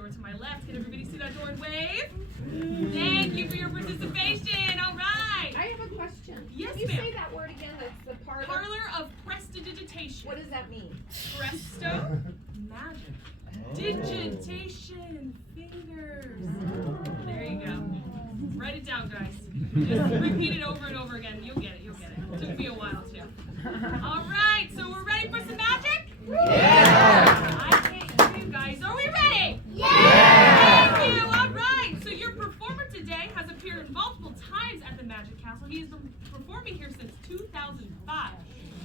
door to my left. Can everybody see that door and wave? Thank you for your participation. All right. I have a question. Yes, Can you ma'am. say that word again? That's the parlor. Parlor of prestidigitation. What does that mean? Presto, magic. Digitation, fingers. There you go. Write it down, guys. Just repeat it over and over again. You'll get it. You'll get it. It took me a while, too. All right, so we're ready for some magic? Yeah! I can't hear you guys. Are we ready? Yeah! Thank you. All right. So your performer today has appeared multiple times at the Magic Castle. He has been performing here since 2005.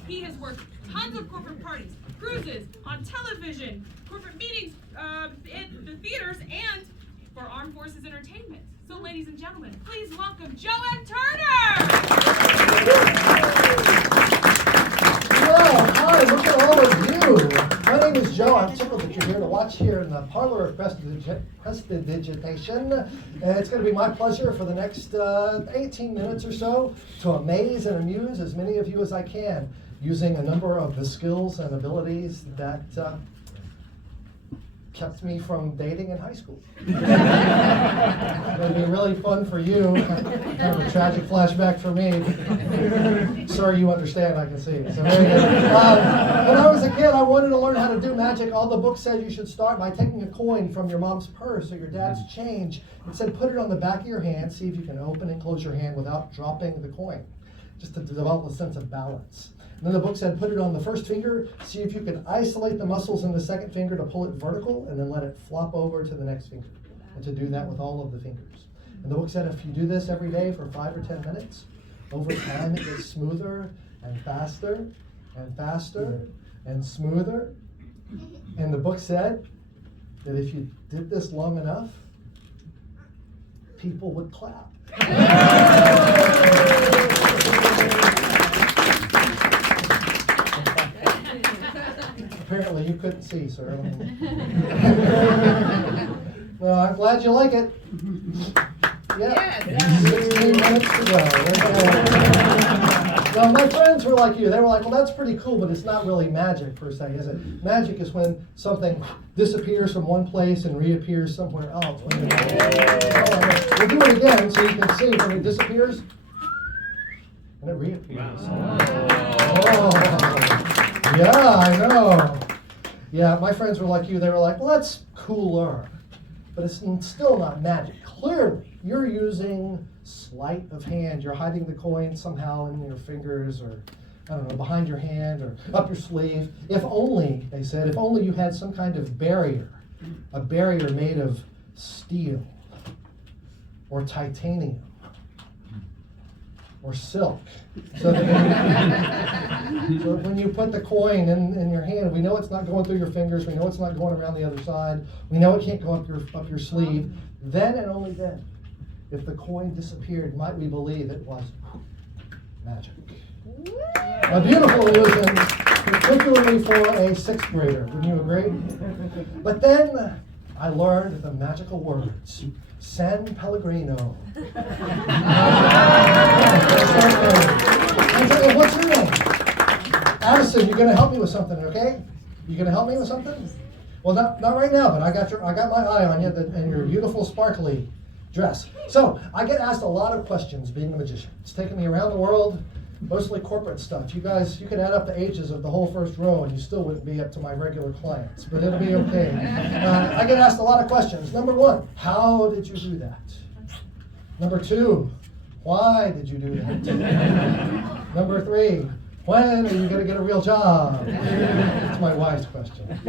He has worked tons of corporate parties, cruises, on television, corporate meetings, in the theaters, and for Armed Forces Entertainment. So, ladies and gentlemen, please welcome Joe M. Turner! Well, hi, look at all of you. My name is Joe. I'm tickled that you're here to watch here in the Parlor of Prestidigitation. It's going to be my pleasure for the next 18 minutes or so to amaze and amuse as many of you as I can, using a number of the skills and abilities that kept me from dating in high school. It'll be really fun for you. Kind of a tragic flashback for me. Sir, you understand, I can see. So very good. When I was a kid, I wanted to learn how to do magic. All the books said you should start by taking a coin from your mom's purse or your dad's change. It said put it on the back of your hand, see if you can open and close your hand without dropping the coin, just to develop a sense of balance. And then the book said put it on the first finger, see if you can isolate the muscles in the second finger to pull it vertical, and then let it flop over to the next finger. And to do that with all of the fingers. And the book said if you do this every day for 5 or 10 minutes, over time it gets smoother and faster and faster and smoother. And the book said that if you did this long enough, people would clap. Apparently you couldn't see, sir. Well, I'm glad you like it. Yeah. 16 minutes to go. Well, my friends were like you. They were like, well, that's pretty cool, but it's not really magic per se, is it? Magic is when something disappears from one place and reappears somewhere else. We'll do it again so you can see when it disappears and it reappears. Oh. Yeah, I know. Yeah, my friends were like you. They were like, well, that's cooler. But it's still not magic. Clearly, you're using sleight of hand. You're hiding the coin somehow in your fingers or, I don't know, behind your hand or up your sleeve. If only, they said, if only you had some kind of barrier, a barrier made of steel or titanium or silk. So that when you put the coin in your hand, we know it's not going through your fingers, we know it's not going around the other side, we know it can't go up your sleeve. Then and only then, if the coin disappeared, might we believe it was magic. A beautiful illusion, particularly for a 6th grader. Wouldn't you agree? But then I learned the magical words. San Pellegrino. What's your name? Addison, you're going to help me with something, okay? You going to help me with something? Well, not right now, but I got my eye on you and your beautiful sparkly dress. So I get asked a lot of questions being a magician. It's taken me around the world, mostly corporate stuff. You guys, you could add up the ages of the whole first row and you still wouldn't be up to my regular clients, but it'll be okay. I get asked a lot of questions. Number 1, how did you do that? Number 2, why did you do that? Number 3, when are you going to get a real job? That's my wife's question.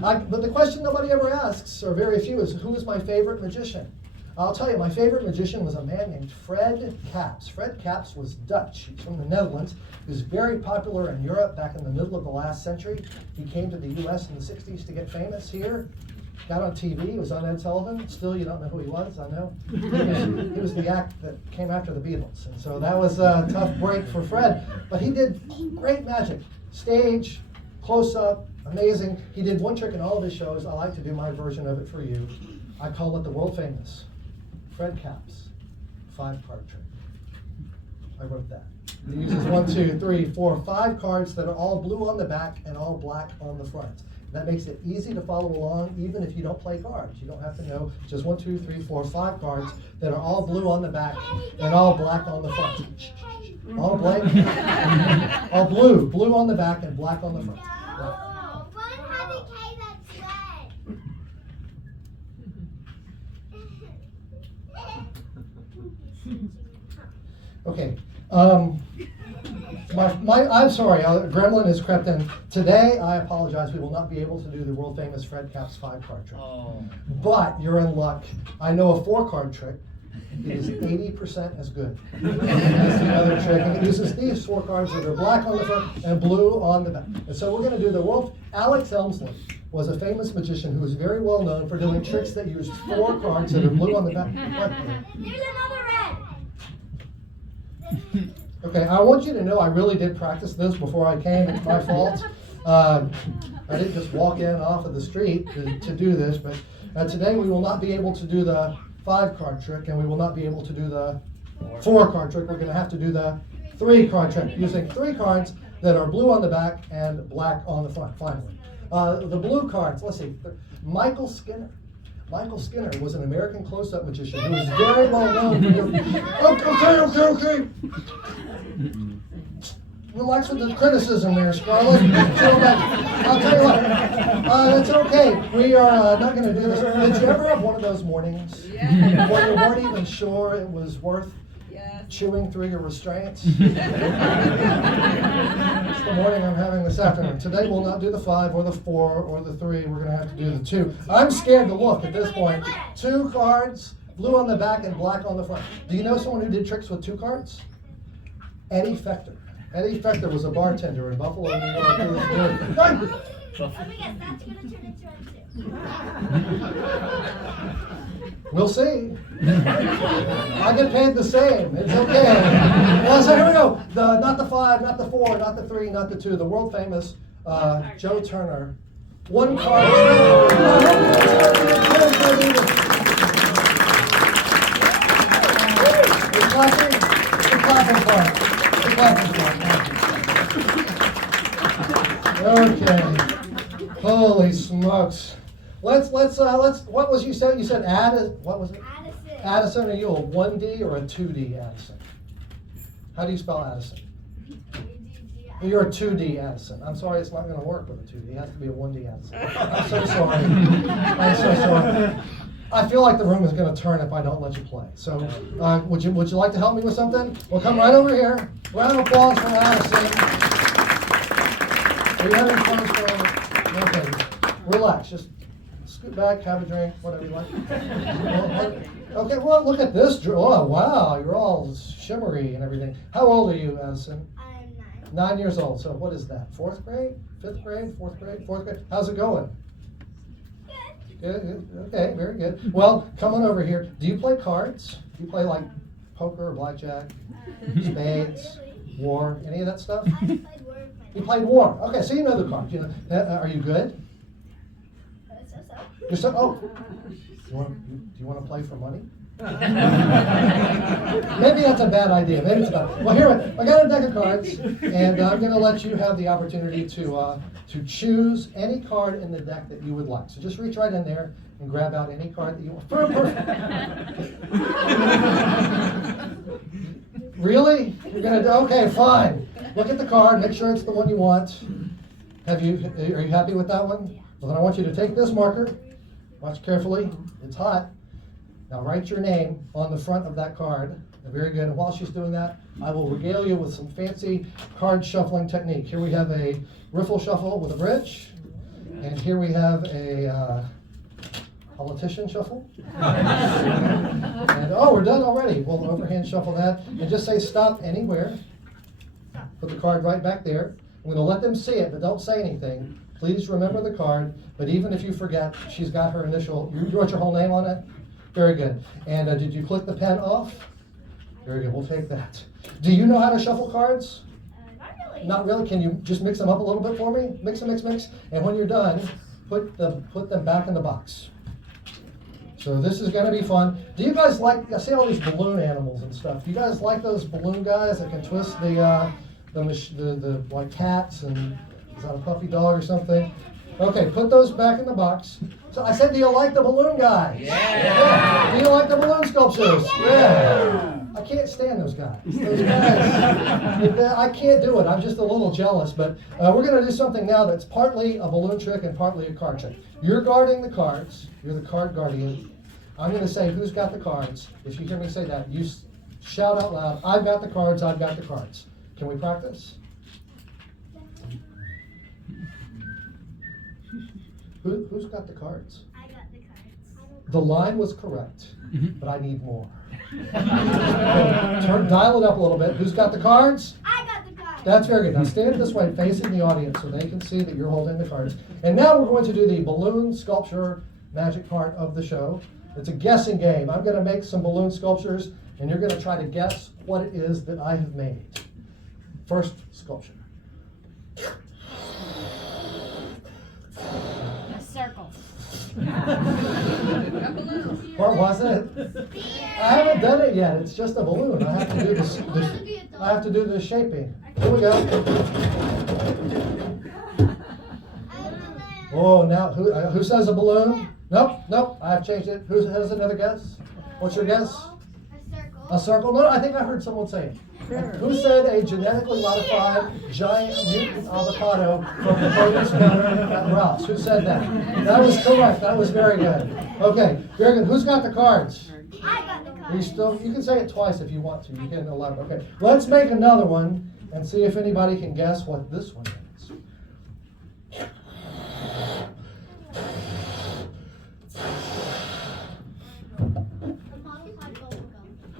But the question nobody ever asks, or very few, is who is my favorite magician? I'll tell you, my favorite magician was a man named Fred Kaps. Fred Kaps was Dutch. He's from the Netherlands. He was very popular in Europe back in the middle of the last century. He came to the U.S. in the 60s to get famous here. Got on TV, he was on Ed Sullivan. Still, you don't know who he was, I know. He was the act that came after the Beatles. And so that was a tough break for Fred. But he did great magic. Stage, close-up, amazing. He did one trick in all of his shows. I like to do my version of it for you. I call it the world famous Fred Kaps 5-card trick. I wrote that. He uses 1, 2, 3, 4, 5 cards that are all blue on the back and all black on the front. That makes it easy to follow along even if you don't play cards. You don't have to know just 1, 2, 3, 4, 5 cards that are all blue on the back and all black on the front. All black, all blue on the back and black on the front. Okay. I'm sorry, Gremlin has crept in. Today, I apologize, we will not be able to do the world famous Fred Cap's 5-card trick. Oh. But you're in luck. I know a 4-card trick. It is 80% as good as the other trick. And it uses these 4 cards that are black on the front and blue on the back. And so we're going to do the world. Alex Elmsley was a famous magician who was very well known for doing tricks that used 4 cards that are blue on the back. There's another red. Okay, I want you to know I really did practice this before I came. It's my fault. I didn't just walk in off of the street to do this, but today we will not be able to do the 5-card trick, and we will not be able to do the 4-card trick. We're going to have to do the 3-card trick, using 3 cards that are blue on the back and black on the front, finally. The blue cards, let's see, Michael Skinner. Michael Skinner was an American close-up magician who was very well known for Okay. Relax with the criticism there, Scarlett. I'll tell you what, it's okay. We are not going to do this. Did you ever have one of those mornings where you weren't even sure it was worth chewing through your restraints? It's the morning I'm having this afternoon. Today we'll not do the 5 or the 4 or the 3. We're going to have to do the 2. I'm scared to look at this point. 2 cards, blue on the back and black on the front. Do you know someone who did tricks with 2 cards? Eddie Fechter. Eddie Fechter was a bartender in Buffalo, New York. He was good. We'll see. I get paid the same. It's okay. Well, so here we go. Not the 5, not the 4, not the 3, not the 2. The world famous Joe Turner. 1 card. You're clapping? You're clapping for it. You're clapping for it. Okay. Holy smokes. Let's what was you said? You said what was it? Addison. Addison, are you a 1D or a 2D Addison? How do you spell Addison? You're a 2D Addison. I'm sorry, it's not going to work with a 2D. It has to be a 1D Addison. I'm so sorry. I'm so sorry. I feel like the room is going to turn if I don't let you play. So, would you like to help me with something? Well, come right over here. Round of applause for Addison. Are you having fun, Scarlett? Okay. Relax. Just scoot back, have a drink, whatever you like. Okay, well, look at this. Oh, wow, you're all shimmery and everything. How old are you, Addison? I'm 9. 9 years old. So what is that? 4th grade? 5th grade? 4th grade? 4th grade? How's it going? Good. Okay, very good. Well, come on over here. Do you play cards? Do you play like poker or blackjack, spades, war, any of that stuff? I played War. You played war. Okay, so you know the cards. You know, are you good? So. You're so. Oh, do you want to play for money? Maybe that's a bad idea. Maybe it's not. Well, here I got a deck of cards, and I'm going to let you have the opportunity to choose any card in the deck that you would like. So just reach right in there and grab out any card that you want. Really? You're going to do? Okay, fine. Look at the card. Make sure it's the one you want. Are you happy with that one? Well, then I want you to take this marker. Watch carefully. It's hot. Now write your name on the front of that card. Very good. And while she's doing that, I will regale you with some fancy card shuffling technique. Here we have a riffle shuffle with a bridge. And here we have a politician shuffle. And we're done already. We'll overhand shuffle that. And just say stop anywhere. Put the card right back there. I'm going to let them see it, but don't say anything. Please remember the card. But even if you forget, she's got her initial. You wrote your whole name on it? Very good. And did you click the pen off? Very good. We'll take that. Do you know how to shuffle cards? Not really. Not really. Can you just mix them up a little bit for me? Mix. And when you're done, put them back in the box. So this is going to be fun. Do you guys like? I see all these balloon animals and stuff. Do you guys like those balloon guys that can twist the like cats and is that a puppy dog or something? Okay, put those back in the box. So I said, do you like the balloon guys? Yeah. Do you like the balloon sculptures? Yeah. I can't stand those guys. Those guys, I can't do it. I'm just a little jealous. But we're going to do something now that's partly a balloon trick and partly a card trick. You're guarding the cards. You're the card guardian. I'm going to say who's got the cards. If you hear me say that, you shout out loud, I've got the cards, I've got the cards. Can we practice? Who's got the cards? I got the cards. The line was correct, but I need more. Dial it up a little bit. Who's got the cards? I got the cards. That's very good. Now stand this way, facing the audience, so they can see that you're holding the cards. And now we're going to do the balloon sculpture magic part of the show. It's a guessing game. I'm going to make some balloon sculptures, and you're going to try to guess what it is that I have made. First sculpture. A circle. What was it? I haven't done it yet. It's just a balloon. I have to do this. I have to do the shaping. Here we go. Oh, now who says a balloon? Nope. I've changed it. Who has another guess? What's your guess? A circle. A circle? No, I think I heard someone say it. Who said a genetically modified giant mutant avocado from the produce counter at Ralph's? Who said that? That was correct. That was very good. Okay, very good. Who's got the cards? I got the cards. You can say it twice if you want to. You can elaborate. Okay, let's make another one and see if anybody can guess what this one is.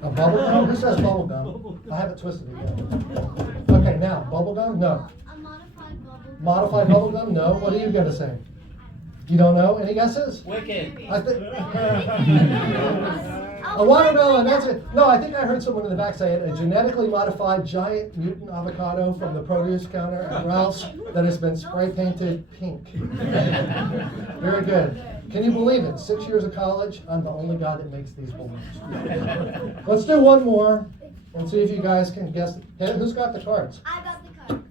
A bubble gum? Who says bubble gum? I haven't twisted it yet. Okay, now, bubble gum? No. A modified bubble. Modified bubble gum? No. What are you going to say? You don't know? Any guesses? Wicked. I think a watermelon, that's it. No, I think I heard someone in the back say it. A genetically modified giant mutant avocado from the produce counter at Ralph's that has been spray painted pink. Very good. Can you believe it? 6 years of college, I'm the only guy that makes these balloons. Let's do one more and see if you guys can guess. Hey, who's got the cards? I got the cards.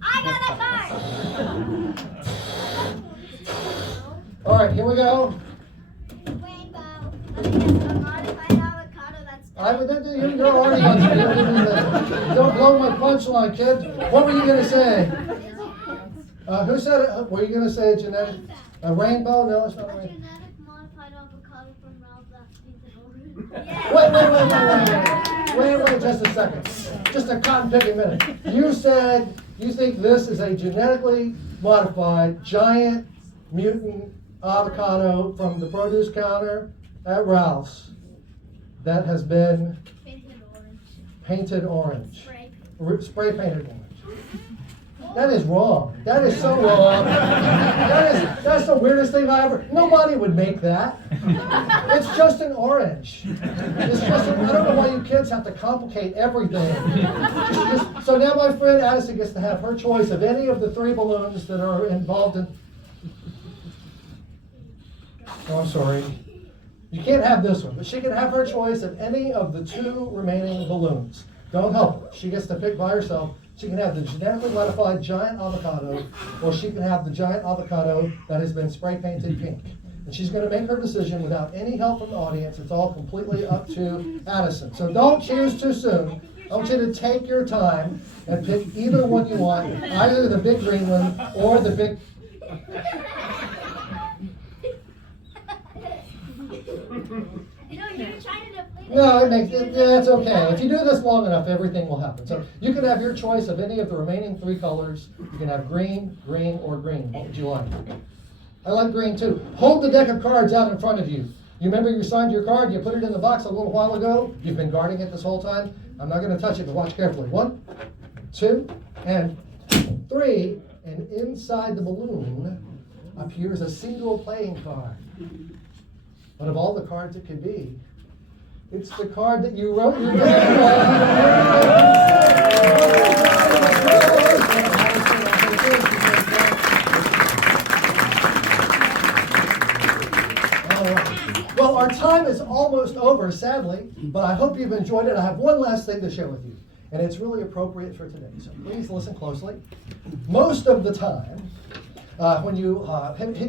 I got the cards. All right, here we go. Rainbow. A modified avocado that's You're already on. Don't blow my punchline, kid. What were you going to say? Who said it? Were you going to say a rainbow? No, it's not a rainbow. genetic modified avocado from Ralph that's painted orange. Wait, just a second. Just a cotton picking minute. You said you think this is a genetically modified giant mutant avocado from the produce counter at Ralph's that has been painted orange. Spray painted orange. That is wrong. That is so wrong. That's the weirdest thing I ever. Nobody would make that. It's just an orange. I don't know why you kids have to complicate everything. So now my friend Addison gets to have her choice of any of the 3 balloons that are involved in. Oh, I'm sorry. You can't have this one, but she can have her choice of any of the 2 remaining balloons. Don't help her. She gets to pick by herself. She can have the genetically modified giant avocado, or she can have the giant avocado that has been spray painted pink. And she's going to make her decision without any help from the audience. It's all completely up to Addison. So don't choose too soon. I want you to take your time and pick either one you want, either the big green one or the big... No, it's okay. If you do this long enough, everything will happen. So you can have your choice of any of the remaining 3 colors. You can have green, or green. What would you like? I like green too. Hold the deck of cards out in front of you. You remember you signed your card, you put it in the box a little while ago. You've been guarding it this whole time. I'm not going to touch it, but watch carefully. 1, 2, and 3. And inside the balloon appears a single playing card. But of all the cards it could be, it's the card that you wrote your name on. Well, our time is almost over, sadly, but I hope you've enjoyed it. I have one last thing to share with you. and it's really appropriate for today. So please listen closely. Most of the time, when you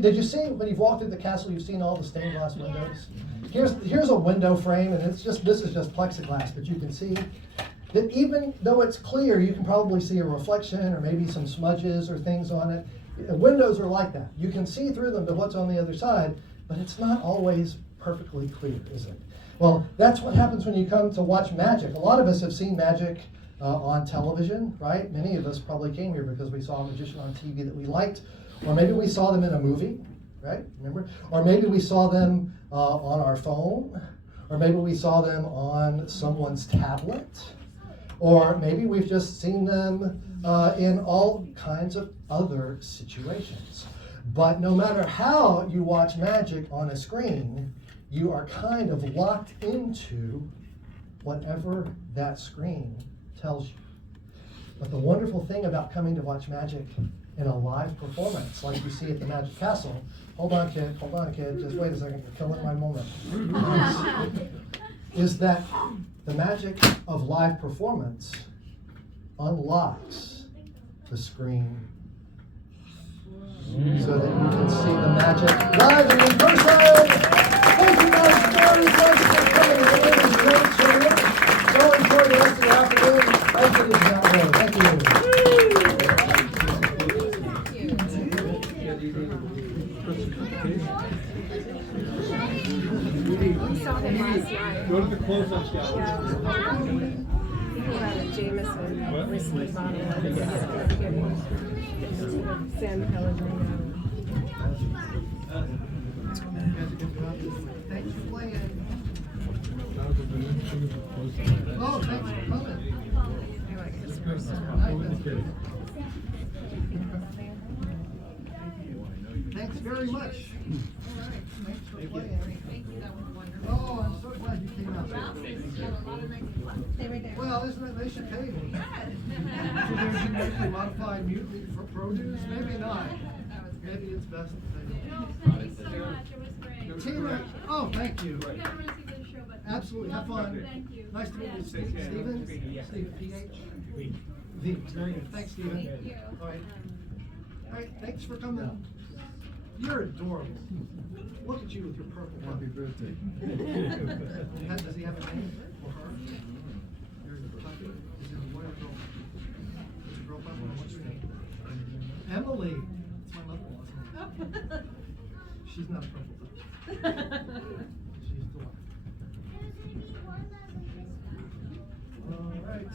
did you see when you've walked through the castle, you've seen all the stained glass windows? Here's a window frame, and this is just plexiglass, but you can see that even though it's clear, you can probably see a reflection or maybe some smudges or things on it. Windows are like that. You can see through them to what's on the other side, but it's not always perfectly clear, is it? Well, that's what happens when you come to watch magic. A lot of us have seen magic on television, right? Many of us probably came here because we saw a magician on TV that we liked, or maybe we saw them in a movie, right? Remember? Or maybe we saw them on our phone, or maybe we saw them on someone's tablet, or maybe we've just seen them in all kinds of other situations. But no matter how you watch magic on a screen, you are kind of locked into whatever that screen tells you. But the wonderful thing about coming to watch magic in a live performance, like you see at the Magic Castle, hold on kid, just wait a second, you're killing my moment, is that the magic of live performance unlocks the screen so that you can see the magic live and in person. Thank you guys very much for coming. It was great to so enjoy the rest of the afternoon. Hopefully it's not long. Thank you. We saw him last night. Go to the close-up shot. Jameson recently bought San Pellegrino. Thanks for playing. Oh, thanks for coming. I like his person. Thanks very much. All right, thanks for playing. Oh, I'm so glad you came out. Well, isn't it, they should pay me. So there's genetically modified mutant for produce? Maybe not. Maybe it's best that they don't. Thank you so much. It was great. Tina, oh, thank you. I've never really seen this show, but Absolutely, have fun. Thank you. Nice to meet you, Yes. Stephen. Stephen, P.H. V. Very good. Thanks, Stephen. Thank you. All right. All right, thanks for coming. You're adorable. Look at you with your purple hair. Happy birthday. Does he have a name for her? There's a puppy. Is it a boy or a girl? It's a girl puppy. What's her name? Emily. It's my mother-in-law's name. She's not a purple puppy. She's the one. All right.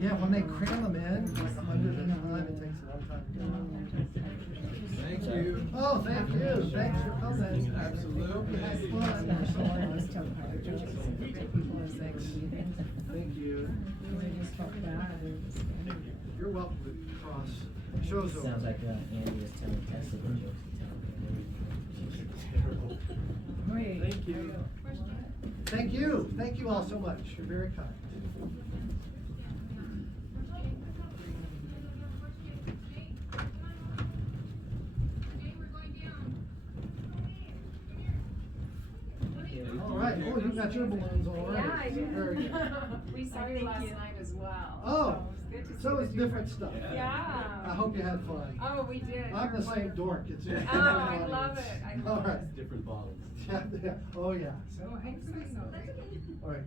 Yeah, when they cram them in, like 100 at a time, it takes a long time. Thank you. Oh, thank you. Thanks for coming. Absolutely. Have fun. Thank you. You're welcome to cross. Show's over. Sounds like Andy is telling Tessa the jokes Thank you. Thank you. Thank you all so much. You're very kind. All right. Oh, you got your balloons already. Yeah, I do. Very good. We saw you last night as well. Oh, so it was good to see so that it's you- different stuff. Yeah. I hope you had fun. Oh, we did. I'm the same dork. It's just Oh, I love it. I All love right. it. Different bottles. Yeah, yeah. Oh, yeah. So I'm so sorry. All right.